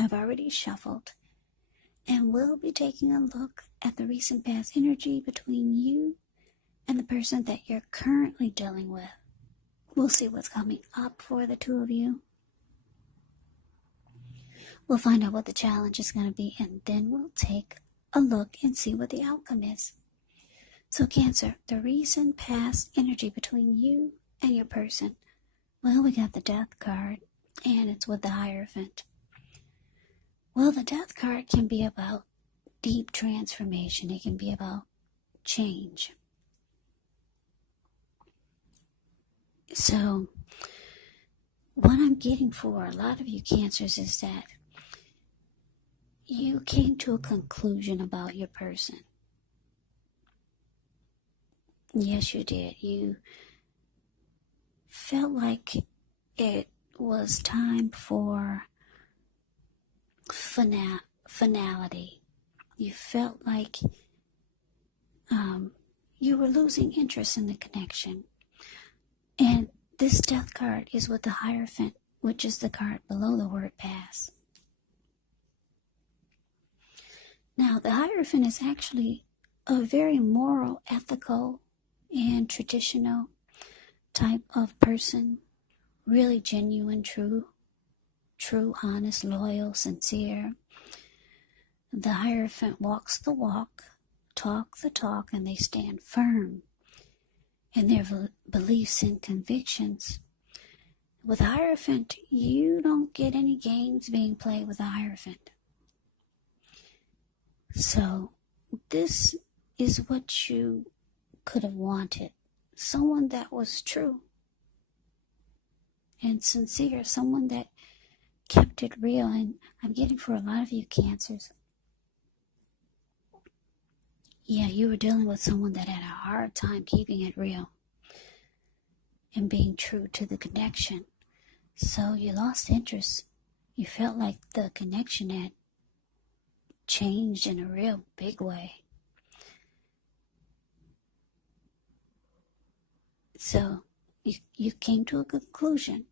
I've already shuffled, and we'll be taking a look at the recent past energy between you and the person that you're currently dealing with. We'll see what's coming up for the two of you. We'll find out what the challenge is going to be, and then we'll take a look and see what the outcome is. So Cancer, the recent past energy between you and your person. Well, we got the Death card, and it's with the Hierophant. Well, the Death card can be about deep transformation. It can be about change. So, what I'm getting for a lot of you Cancers is that you came to a conclusion about your person. Yes, you did. You felt like it was time for finality. You felt like you were losing interest in the connection. And this Death card is with the Hierophant, which is the card below the word pass. Now, the Hierophant is actually a very moral, ethical, and traditional type of person. Really genuine, true, honest, loyal, sincere. The Hierophant walks the walk, talk the talk, and they stand firm in their beliefs and convictions. With Hierophant, you don't get any games being played with the Hierophant. So, this is what you could have wanted. Someone that was true and sincere, someone that kept it real. And I'm getting for a lot of you Cancers, yeah, you were dealing with someone that had a hard time keeping it real and being true to the connection. So you lost interest. You felt like the connection had changed in a real big way. So you came to a conclusion,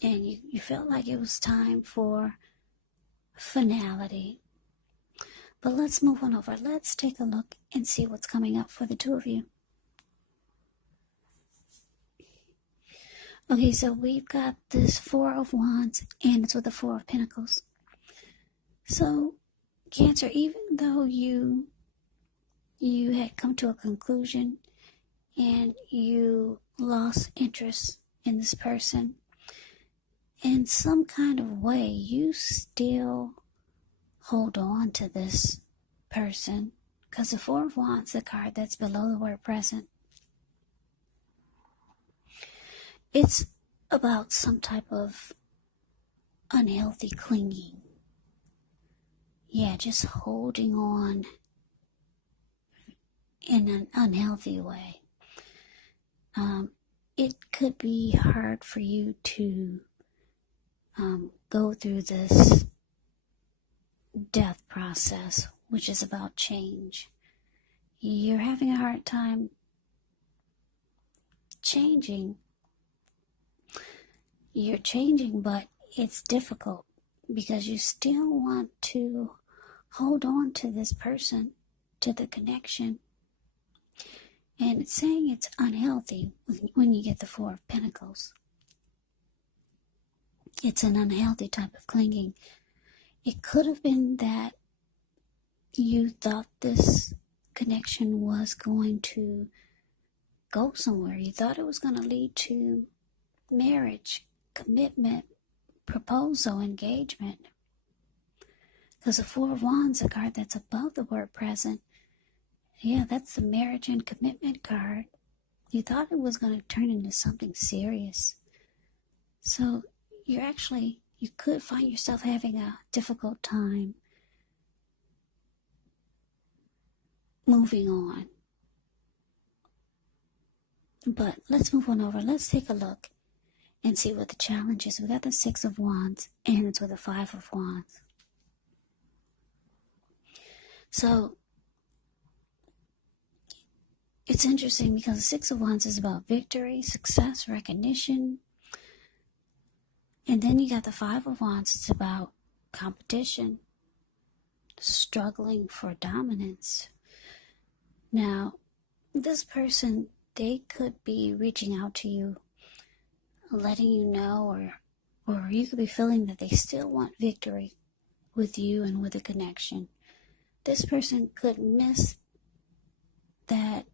and you felt like it was time for finality. But let's move on over. Let's take a look and see what's coming up for the two of you. Okay, so we've got this Four of Wands, and it's with the Four of Pentacles. So, Cancer, even though you had come to a conclusion and you lost interest in this person, in some kind of way, you still hold on to this person, because the Four of Wands, the card that's below the word present, it's about some type of unhealthy clinging. Yeah, just holding on in an unhealthy way. It could be hard for you to go through this death process, which is about change. You're having a hard time changing. You're changing, but it's difficult because you still want to hold on to this person, to the connection. And it's saying it's unhealthy when you get the Four of Pentacles. It's an unhealthy type of clinging. It could have been that you thought this connection was going to go somewhere. You thought it was going to lead to marriage, commitment, proposal, engagement. Because the Four of Wands, the card that's above the word present, yeah, that's the marriage and commitment card. You thought it was going to turn into something serious. So you could find yourself having a difficult time moving on. But let's move on over. Let's take a look and see what the challenge is. We got the Six of Wands, and it's with the Five of Wands. So it's interesting because the Six of Wands is about victory, success, recognition. And then you got the Five of Wands. It's about competition, struggling for dominance. Now, this person, they could be reaching out to you, letting you know, or you could be feeling that they still want victory with you and with a connection. This person could miss that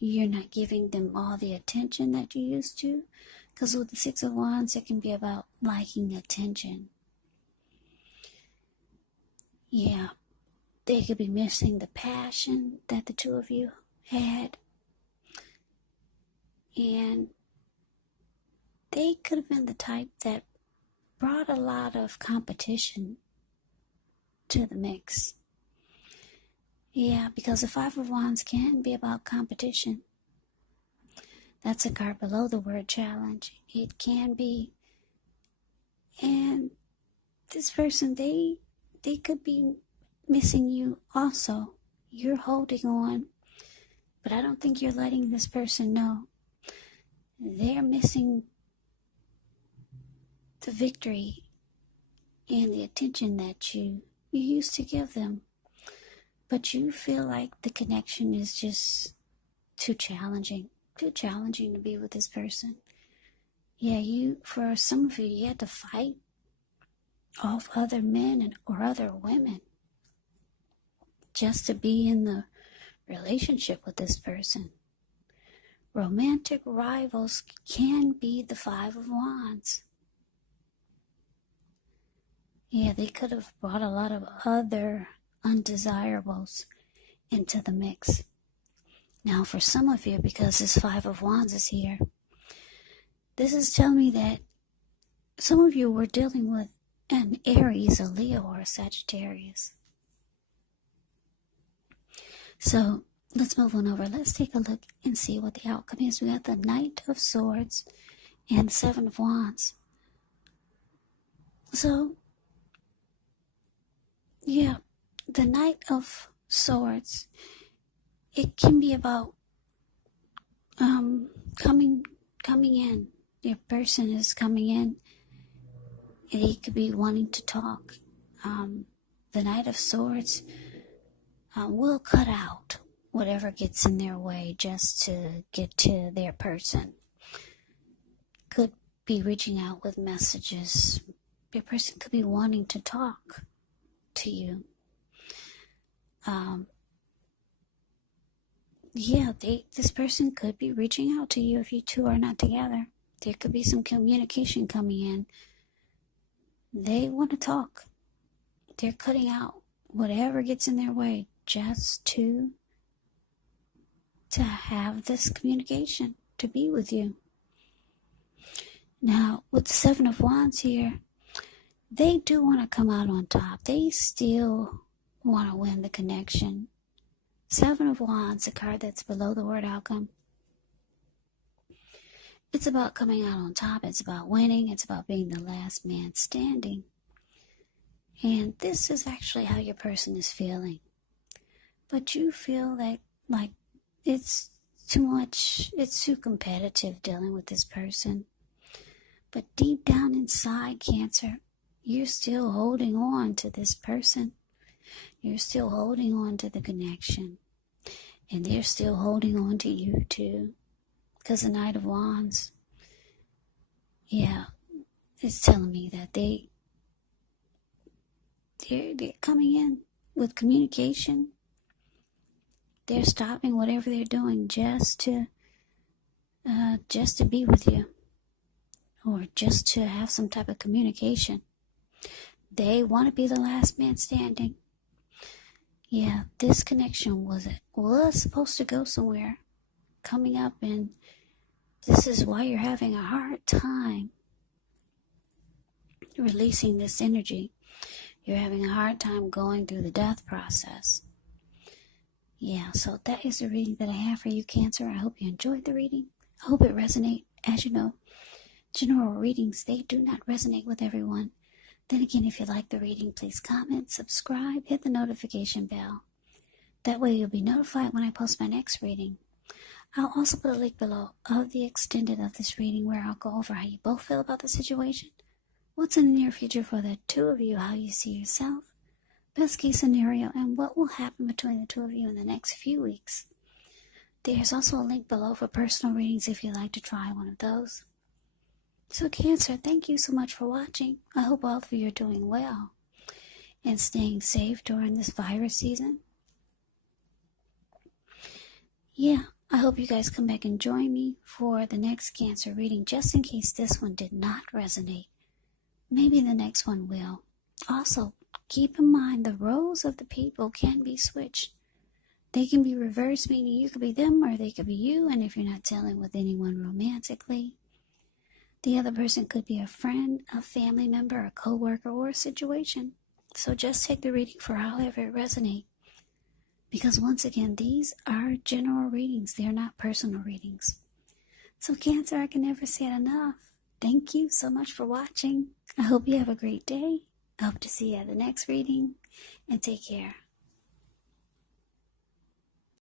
you're not giving them all the attention that you used to. Because with the Six of Wands, it can be about liking attention. Yeah, they could be missing the passion that the two of you had. And they could have been the type that brought a lot of competition to the mix. Yeah, because the Five of Wands can be about competition. That's a card below the word challenge. It can be. And this person, they could be missing you also. You're holding on, but I don't think you're letting this person know. They're missing the victory and the attention that you used to give them. But you feel like the connection is just too challenging to be with this person. Yeah, for some of you, you had to fight off other men or other women just to be in the relationship with this person. Romantic rivals can be the Five of Wands. Yeah, they could have brought a lot of other undesirables into the mix. Now, for some of you, because this Five of Wands is here, this is telling me that some of you were dealing with an Aries, a Leo, or a Sagittarius. So let's move on over. Let's take a look and see what the outcome is. We got the Knight of Swords and Seven of Wands. So, yeah, the Knight of Swords, it can be about coming in. Your person is coming in. They could be wanting to talk. The Knight of Swords will cut out whatever gets in their way just to get to their person. Could be reaching out with messages. Your person could be wanting to talk to you. This person could be reaching out to you if you two are not together. There could be some communication coming in. They want to talk. They're cutting out whatever gets in their way just to have this communication, to be with you. Now, with the Seven of Wands here, they do want to come out on top. They still want to win the connection. Seven of Wands, a card that's below the word outcome. It's about coming out on top. It's about winning. It's about being the last man standing. And this is actually how your person is feeling. But you feel like it's too much, it's too competitive dealing with this person. But deep down inside, Cancer, you're still holding on to this person. You're still holding on to the connection. And they're still holding on to you too. Because the Knight of Wands, yeah, it's telling me that they're coming in with communication. They're stopping whatever they're doing just to be with you, or just to have some type of communication. They want to be the last man standing. Yeah, this connection was supposed to go somewhere, coming up, and this is why you're having a hard time releasing this energy. You're having a hard time going through the death process. Yeah, so that is the reading that I have for you, Cancer. I hope you enjoyed the reading. I hope it resonates. As you know, general readings, they do not resonate with everyone. Then again, if you like the reading, please comment, subscribe, hit the notification bell. That way you'll be notified when I post my next reading. I'll also put a link below of the extended of this reading where I'll go over how you both feel about the situation, What's in the near future for the two of you, how you see yourself, best case scenario, and what will happen between the two of you in the next few weeks. There's also a link below for personal readings if you'd like to try one of those. So Cancer, thank you so much for watching. I hope all of you are doing well and staying safe during this virus season. Yeah, I hope you guys come back and join me for the next Cancer reading, just in case this one did not resonate. Maybe the next one will. Also, keep in mind the roles of the people can be switched. They can be reversed, meaning you could be them or they could be you, and if you're not dealing with anyone romantically, the other person could be a friend, a family member, a co-worker, or a situation. So just take the reading for however it resonates. Because once again, these are general readings. They're not personal readings. So Cancer, I can never say it enough. Thank you so much for watching. I hope you have a great day. I hope to see you at the next reading. And take care.